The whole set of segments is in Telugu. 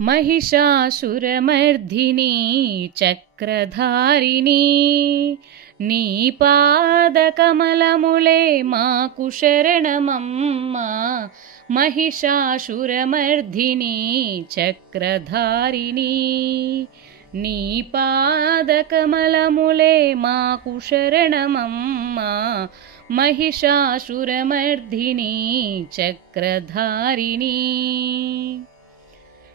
महिषासुरमर्दिनी चक्रधारिणी నీ పాదకమలములే మాకు శరణమమ్మా महिषासुरमर्दिनी चक्रधारिणी నీ పాదకమలములే మాకు శరణమమ్మా महिषासुरमर्दिनी चक्रधारिणी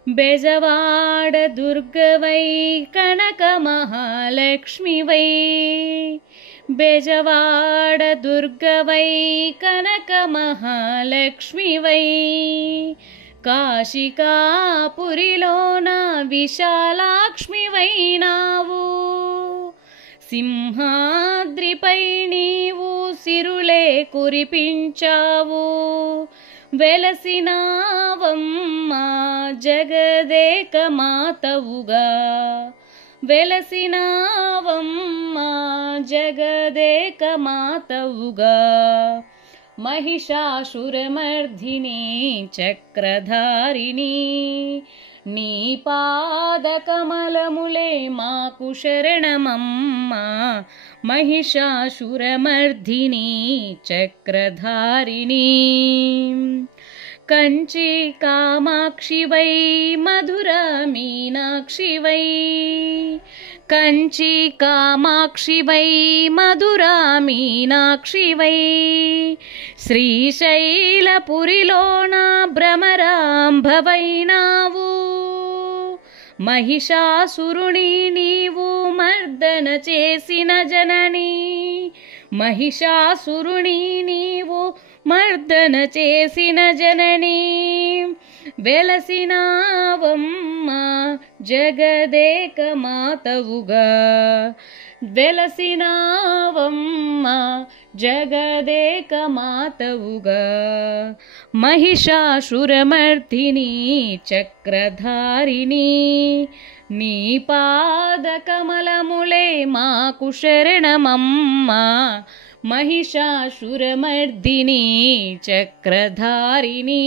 बेजवाड दुर्गवै कनक महालक्ष्मीवै बेजवाड दुर्गवै कनक महालक्ष्मीवै काशिकापुरिलोन विशालाक्ष्मीवैनावु సింహాద్రిపై నీవు సిరులే కురిపించావు వెలసినావమ్మా జగదేక మాతవుగా వెలసినావమ్మా జగదేక మాతవుగా महिषासुरमर्दिनी चक्रधारिणी నీ పాదకమలములే మాకు శరణమమ్మా महिषासुरमर्दिनी चक्रधारिणी కంచి కామాక్షివై మధుర మీనాక్షివై కంచి కామాక్షివై మధుర మీనాక్షివై శ్రీశైలపురిలోన భ్రమరాంభవైనావు महिषासुरुని నీవు మర్దన చేసిన జనని महिषासुरुని నీవు మర్దన చేసిన జనని వెలసినావమ్మా జగదేక మాతవుగా వెలసినావమ్మా జగదేక మాతవుగా महिषासुरमर्दिनी चक्रधारिणी నీ పాదకమలములే మాకు శరణమమ్మా महिषासुरमर्दिनी चक्रधारिणी।